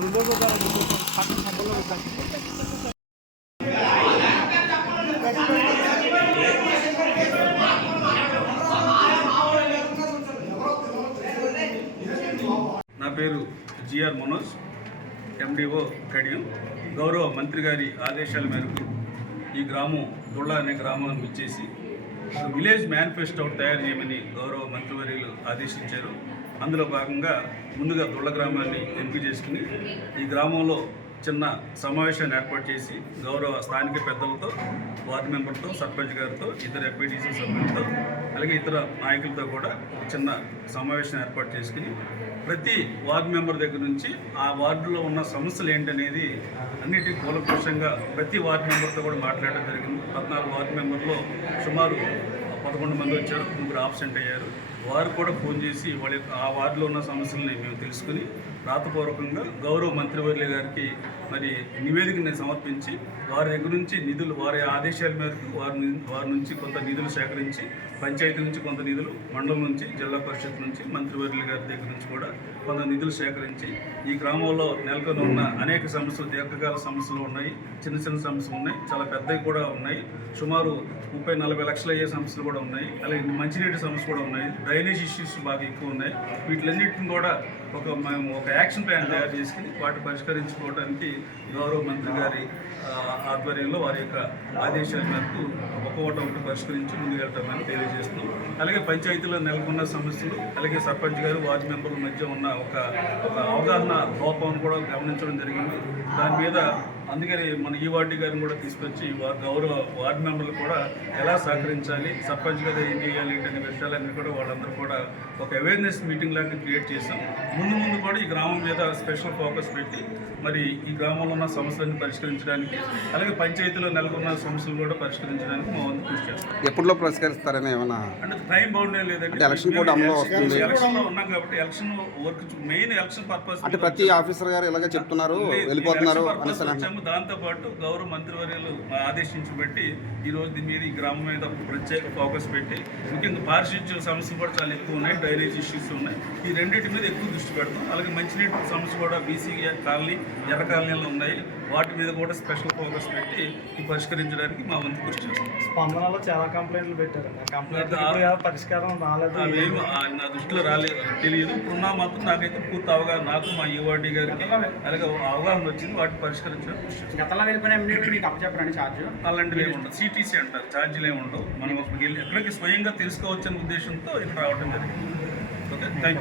నా పేరు GR Manoj, MDO Kadiyam. గౌరవ మంత్రి గారి ఆదేశాల మేరకు ఈ గ్రామం దుళ్ళ అనే గ్రామాన్ని ఇచ్చేసి విలేజ్ మేనిఫెస్టో తయారు చేయమని గౌరవ మంత్రివర్యులు ఆదేశించారు. అందులో భాగంగా ముందుగా దుళ్ళ గ్రామాన్ని ఎంపిక చేసుకుని ఈ గ్రామంలో చిన్న సమావేశాన్ని ఏర్పాటు చేసి గౌరవ స్థానిక పెద్దలతో, వార్డు మెంబర్తో, సర్పంచ్ గారితో, ఇతర ఎంపీటీసీ సభ్యులతో, అలాగే ఇతర నాయకులతో కూడా చిన్న సమావేశం ఏర్పాటు చేసుకుని ప్రతి వార్డు మెంబర్ దగ్గర నుంచి ఆ వార్డులో ఉన్న సమస్యలు ఏంటనేది అన్నిటి కూలంకషంగా ప్రతి వార్డు మెంబర్తో కూడా మాట్లాడడం జరిగింది. 14 వార్డు మెంబర్లో సుమారు 11 మంది వచ్చారు, 3 ఆబ్సెంట్ అయ్యారు. వారు కూడా ఫోన్ చేసి వాళ్ళ ఆ వార్డులో ఉన్న సమస్యలని మేము తెలుసుకుని రాతపూర్వకంగా గౌరవ మంత్రివర్యుల గారికి మరి నివేదికని సమర్పించి వారి దగ్గర నుంచి నిధులు, వారి ఆదేశాల మేరకు వారి నుంచి కొంత నిధులు సేకరించి, పంచాయతీ నుంచి కొంత నిధులు, మండలం నుంచి, జిల్లా పరిషత్ నుంచి, మంత్రివర్యుల గారి దగ్గర నుంచి కూడా కొంత నిధులు సేకరించి ఈ గ్రామంలో నెలకొని ఉన్న అనేక సమస్యలు, దీర్ఘకాల సమస్యలు ఉన్నాయి, చిన్న చిన్న సమస్యలు ఉన్నాయి, చాలా పెద్దవి కూడా ఉన్నాయి. సుమారు 30-40 లక్షలు అయ్యే సమస్యలు కూడా ఉన్నాయి. అలాగే మంచినీటి సమస్య కూడా ఉన్నాయి. డ్రైనేజ్ ఇష్యూస్ బాగా ఎక్కువ ఉన్నాయి. వీటిలన్నింటిని కూడా మేము ఒక యాక్షన్ ప్లాన్ తయారు చేసుకుని వాటి పరిష్కరించుకోవడానికి గౌరవ మంత్రి గారి ఆధ్వర్యంలో వారి యొక్క ఆదేశాల మేరకు ఒకటి పరిష్కరించి ముందుకెళ్తామని తెలియజేస్తున్నాం. అలాగే పంచాయతీలో నెలకొన్న సమస్యలు, అలాగే సర్పంచ్ గారు, వార్డు మెంబర్ల మధ్య ఉన్న ఒక అవగాహన లోపం కూడా గమనించడం జరిగింది. దాని మీద అందుకని మన ఈ వార్డు గారిని కూడా తీసుకొచ్చి గౌరవ వార్డు మెంబర్లు కూడా ఎలా సహకరించాలి, సర్పంచ్ గారు ఏం చేయాలి అనే విషయాలన్నీ కూడా వాళ్ళందరూ కూడా ఒక అవేర్నెస్ మీటింగ్ లాగా క్రియేట్ చేసాం. ముందు కూడా ఈ గ్రామం మీద స్పెషల్ ఫోకస్ పెట్టి మరి ఈ గ్రామంలో ఉన్న సమస్యలను పరిష్కరించడానికి, అలాగే పంచాయతీలో నెలకొన్న సమస్యలు కూడా పరిష్కరించడానికి మా వంతు కృషి చేస్తాం. ఎప్పుడులో పరిష్కరిస్తారని ఏమన్నా అంటే టైం బౌండరీ లేదండి. ఎలక్షన్లో ఉన్నాం కాబట్టి election work main election purpose అంటే ప్రతి ఆఫీసర్ గారు ఇలాగే చెప్తున్నారు, వెళ్ళిపోతున్నారు. దాంతోపాటు గౌరవ మంత్రివర్యులు ఆదేశించి బట్టి ఈరోజు దీని మీద ఈ గ్రామం మీద ప్రత్యేక ఫోకస్ పెట్టి ముఖ్యంగా పారిశుద్ధ్య సమస్యలు కూడా చాలా ఎక్కువ ఉన్నాయి, డ్రైనేజ్ ఇష్యూస్ ఉన్నాయి. ఈ రెండింటి మీద ఎక్కువ దృష్టి పెడతాం. అలాగే మంచినీటి సమస్య కూడా బీసీ కాలనీ, ఎర్ర కాలనీలు ఉన్నాయి. వాటి మీద కూడా స్పెషల్ ఫోకస్ పెట్టి ఈ పరిష్కరించడానికి మా వంతు కృషి చేస్తాం. స్పందనలో చాలా కంప్లైంట్లు పెట్టారండి, పరిష్కారం రాలేదు. అవేమి నా దృష్టిలో రాలేదు, తెలియదు. ఇప్పుడున్నా మాత్రం నాకైతే పూర్తి అవగాహన, నాకు మా ఈవార్డీ గారికి అలాగే అవగాహన వచ్చింది. వాటిని పరిష్కరించడం అలాంటివి ఏమి ఉండవు. సిటీసీ అంటారు, ఛార్జీలు ఏమి ఉండవు. మనం ఎక్కడికి స్వయంగా తెలుసుకోవచ్చనే ఉద్దేశంతో ఇక్కడ రావడం జరిగింది. Okay, thank you.